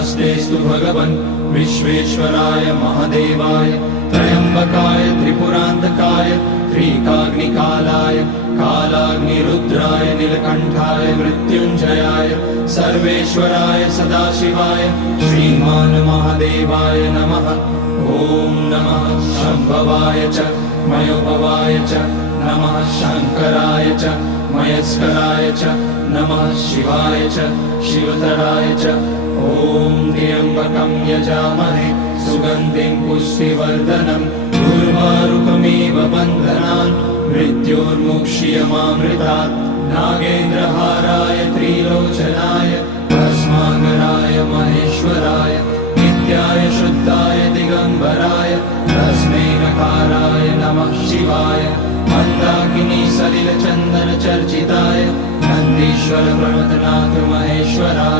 नमस्तेस्तु भगवन् विश्वेश्वराय महादेवाय त्र्यम्बकाय त्रिपुरान्तकाय त्रिकाग्निकालाय कालाग्निरुद्राय नीलकण्ठाय मृत्युञ्जयाय सर्वेश्वराय सदाशिवाय श्रीमान् महादेवाय नमः। ॐ नमः शम्भवाय च मयोभवाय च नमः शङ्कराय च मयस्कराय च नमः शिवाय च शिवतराय च। ॐ त्र्यम्बकं यजामहे सुगन्धिं पुष्टिवर्धनम् उर्वारुकमिव बन्धनान् मृत्योर्मुक्ष्यमामृतात्। नागेन्द्रहाराय त्रिलोचनाय भस्माकराय महेश्वराय नित्याय शुद्धाय दिगम्बराय तस्मै नकाराय नमः शिवाय। मन्दाकिनी सलिलचन्दन चर्चिताय नन्दीश्वर प्रमथनाथ महेश्वराय